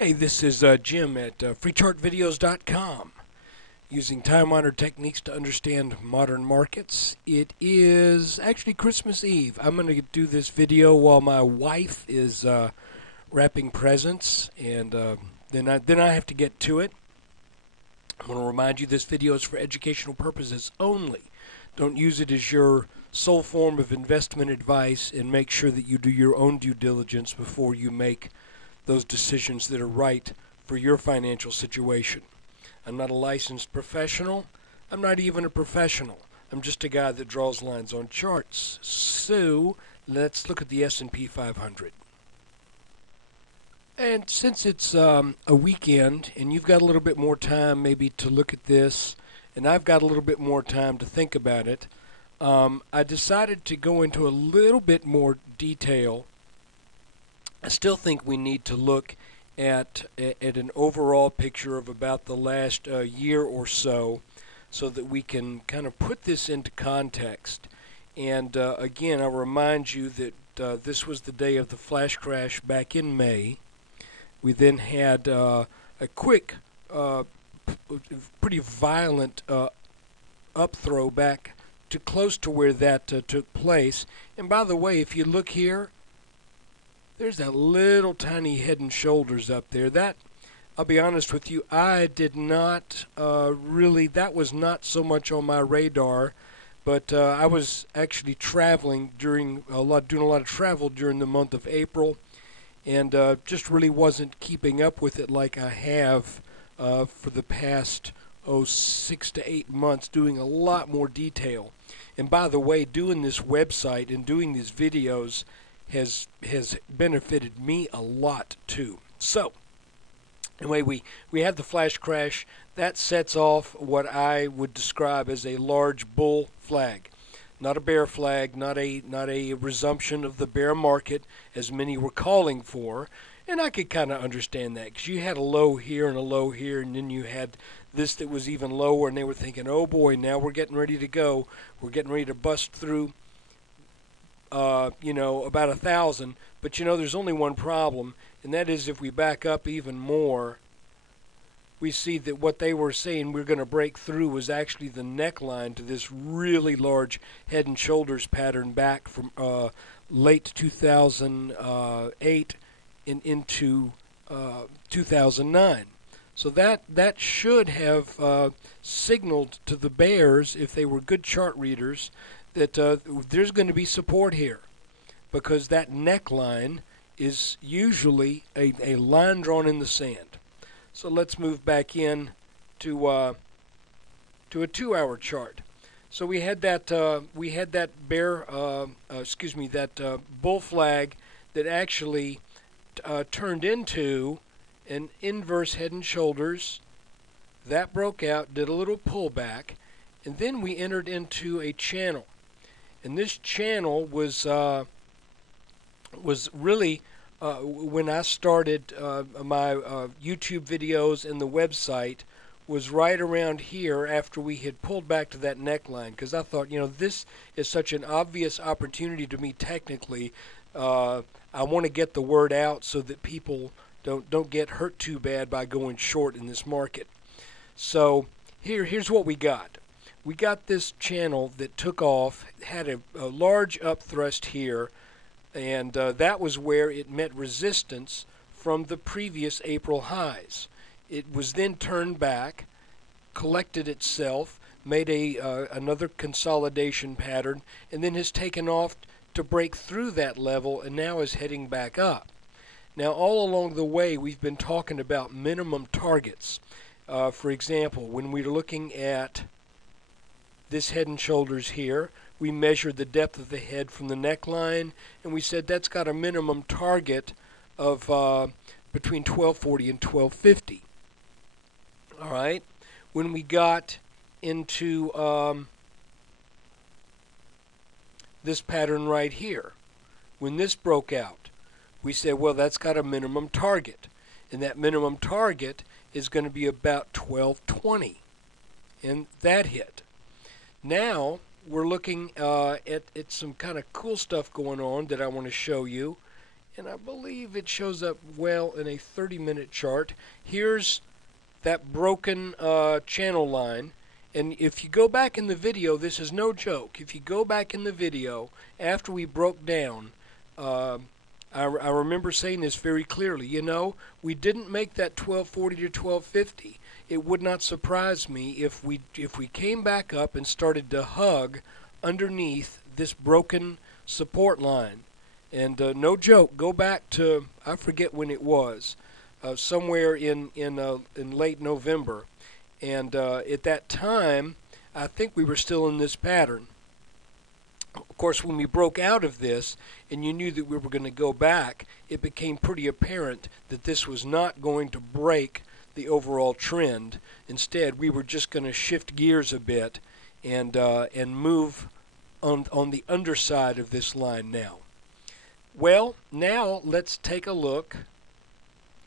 Hey, this is Jim at freechartvideos.com. Using time-honored techniques to understand modern markets. It is actually Christmas Eve. I'm going to do this video while my wife is wrapping presents, and then I have to get to it. I want to remind you this video is for educational purposes only. Don't use it as your sole form of investment advice, and make sure that you do your own due diligence before you make those decisions that are right for your financial situation. I'm not a licensed professional. I'm not even a professional. I'm just a guy that draws lines on charts. So let's look at the S&P 500. And since it's a weekend and you've got a little bit more time maybe to look at this, and I've got a little bit more time to think about it, I decided to go into a little bit more detail. I still think we need to look at an overall picture of about the last year or so that we can kind of put this into context. And again, I'll remind you that this was the day of the flash crash back in May. We then had a quick, pretty violent upthrow back to close to where that took place. And by the way, if you look here, there's that little tiny Head and Shoulders up there. That, I'll be honest with you, I did not really, that was not so much on my radar, but I was actually traveling doing a lot of travel during the month of April, and just really wasn't keeping up with it like I have for the past 6 to 8 months, doing a lot more detail. And by the way, doing this website and doing these videos has benefited me a lot too. So anyway, we have the flash crash that sets off what I would describe as a large bull flag, not a bear flag, not a resumption of the bear market as many were calling for. And I could kind of understand that, because you had a low here and a low here, and then you had this that was even lower, and they were thinking, oh boy, now we're getting ready to go, we're getting ready to bust through about 1,000, but there's only one problem, and that is if we back up even more, we see that what they were saying we're going to break through was actually the neckline to this really large Head and Shoulders pattern back from late 2008 and into 2009. So that should have signaled to the bears, if they were good chart readers, that there's going to be support here, because that neckline is usually a line drawn in the sand. So let's move back in to a 2-hour chart. So we had that bull flag that actually turned into an inverse Head and Shoulders. That broke out, did a little pullback, and then we entered into a channel. And this channel was really, when I started my YouTube videos and the website, was right around here after we had pulled back to that neckline, because I thought, this is such an obvious opportunity to me technically. I want to get the word out so that people don't get hurt too bad by going short in this market. So here's what we got. We got this channel that took off, had a large upthrust here, and that was where it met resistance from the previous April highs. It was then turned back, collected itself, made another consolidation pattern, and then has taken off to break through that level, and now is heading back up. Now, all along the way, we've been talking about minimum targets. For example, when we're looking at this Head and Shoulders here, we measured the depth of the head from the neckline, and we said that's got a minimum target of between 1240 and 1250. All right. When we got into this pattern right here, when this broke out, we said, well, that's got a minimum target, and that minimum target is going to be about 1220, and that hit. Now we're looking at some kind of cool stuff going on that I want to show you, and I believe it shows up well in a 30-minute chart. Here's that broken channel line. And if you go back in the video, this is no joke. If you go back in the video after we broke down, I remember saying this very clearly. You know, we didn't make that 1240 to 1250. It would not surprise me if we came back up and started to hug underneath this broken support line. And no joke, go back to, I forget when it was, somewhere in late November. And at that time, I think we were still in this pattern. Of course, when we broke out of this and you knew that we were going to go back, it became pretty apparent that this was not going to break the overall trend. Instead, we were just going to shift gears a bit and move on the underside of this line now. Well, now let's take a look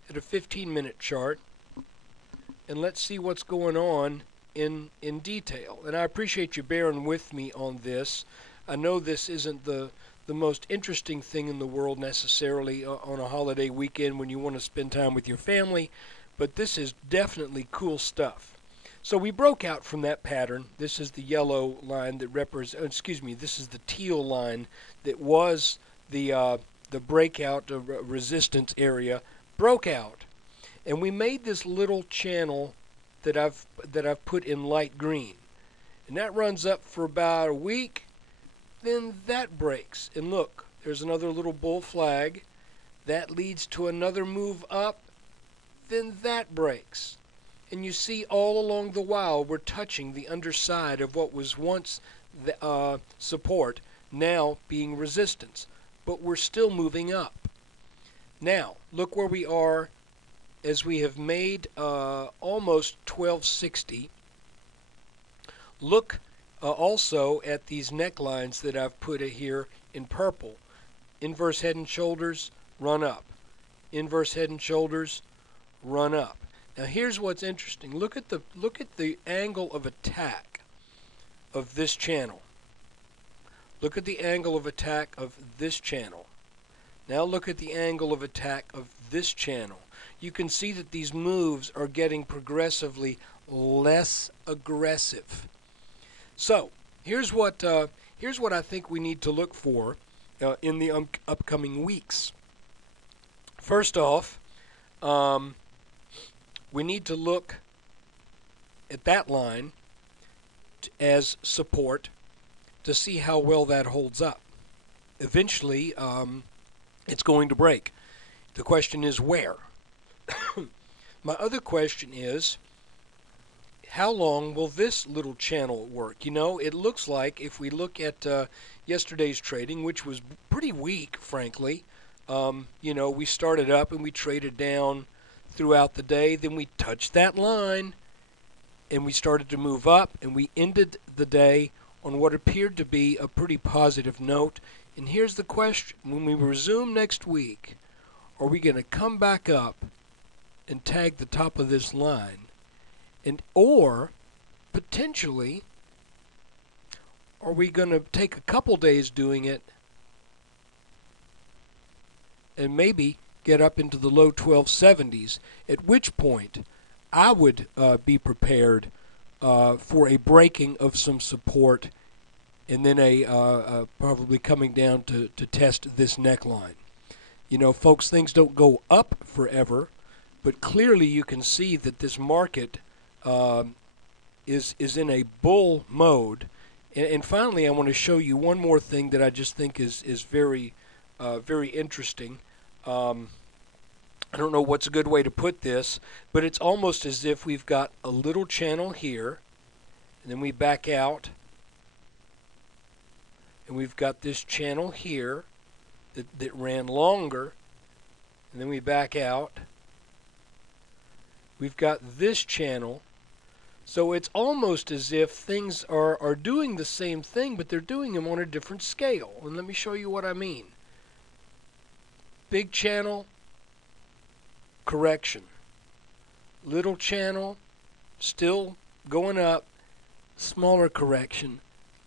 at a 15-minute chart and let's see what's going on in detail. And I appreciate you bearing with me on this. I know this isn't the most interesting thing in the world necessarily on a holiday weekend when you want to spend time with your family, but this is definitely cool stuff. So we broke out from that pattern. This is the yellow line that represents, this is the teal line that was the breakout resistance area, broke out. And we made this little channel that I've put in light green. And that runs up for about a week. Then that breaks. And look, there's another little bull flag. That leads to another move up. Then that breaks. And you see all along the while we're touching the underside of what was once the, support, now being resistance. But we're still moving up. Now, look where we are as we have made almost 1260. Look also at these necklines that I've put here in purple. Inverse head and shoulders, run up. Inverse head and shoulders, run up. Now here's what's interesting. Look at the angle of attack of this channel. Look at the angle of attack of this channel. Now look at the angle of attack of this channel. You can see that these moves are getting progressively less aggressive. So here's what I think we need to look for in the upcoming weeks. First off, we need to look at that line as support to see how well that holds up. Eventually, it's going to break. The question is where. My other question is, how long will this little channel work? You know, it looks like if we look at yesterday's trading, which was pretty weak, frankly, you know, we started up and we traded down throughout the day. Then we touched that line and we started to move up, and we ended the day on what appeared to be a pretty positive note. And here's the question. When we resume next week, are we going to come back up and tag the top of this line? Or potentially, are we going to take a couple days doing it and maybe get up into the low 1270s, at which point I would be prepared for a breaking of some support and then probably coming down to test this neckline. You know, folks, things don't go up forever, but clearly you can see that this market is in a bull mode. And finally, I want to show you one more thing that I just think is very very interesting. I don't know what's a good way to put this, but it's almost as if we've got a little channel here, and then we back out, and we've got this channel here that ran longer, and then we back out. We've got this channel. So it's almost as if things are doing the same thing, but they're doing them on a different scale. And let me show you what I mean. Big channel, correction. Little channel, still going up, smaller correction.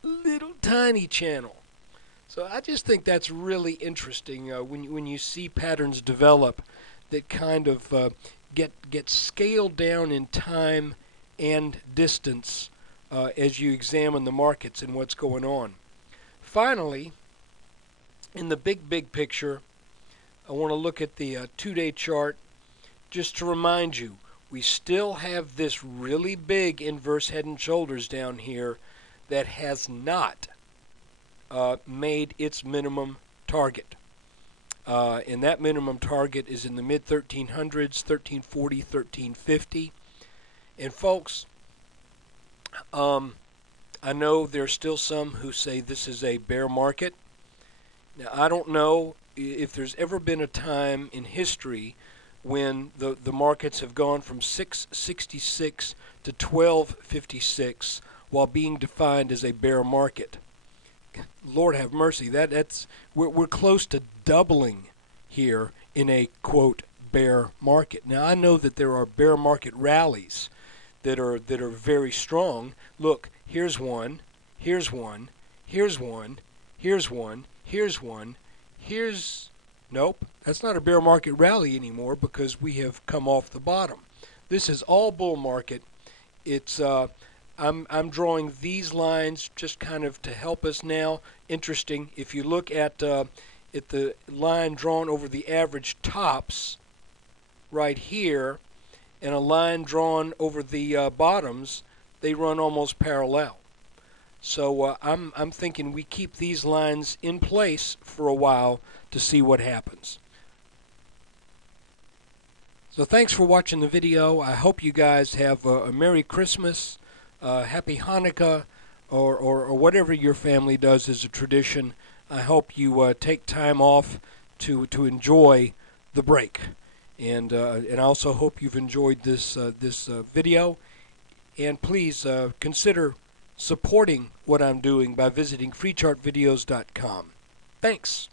Little tiny channel. So I just think that's really interesting when you see patterns develop that kind of get scaled down in time and distance as you examine the markets and what's going on. Finally, in the big picture, I want to look at the 2-day chart just to remind you, we still have this really big inverse head and shoulders down here that has not made its minimum target. And that minimum target is in the mid 1300s, 1340, 1350. And folks, I know there's still some who say this is a bear market. Now, I don't know if there's ever been a time in history when the markets have gone from 666 to 1256 while being defined as a bear market. Lord have mercy, we're close to doubling here in a quote bear market. Now I know that there are bear market rallies that are very strong. Look, here's one, here's one, here's one, here's one, here's one, here's nope, that's not a bear market rally anymore because we have come off the bottom. This is all bull market. It's I'm drawing these lines just kind of to help us now. Interesting. If you look at the line drawn over the average tops right here and a line drawn over the bottoms, they run almost parallel. So I'm thinking we keep these lines in place for a while to see what happens. So thanks for watching the video. I hope you guys have a Merry Christmas, Happy Hanukkah, or whatever your family does as a tradition. I hope you take time off to enjoy the break, and I also hope you've enjoyed this video. And please consider supporting what I'm doing by visiting freechartvideos.com. Thanks.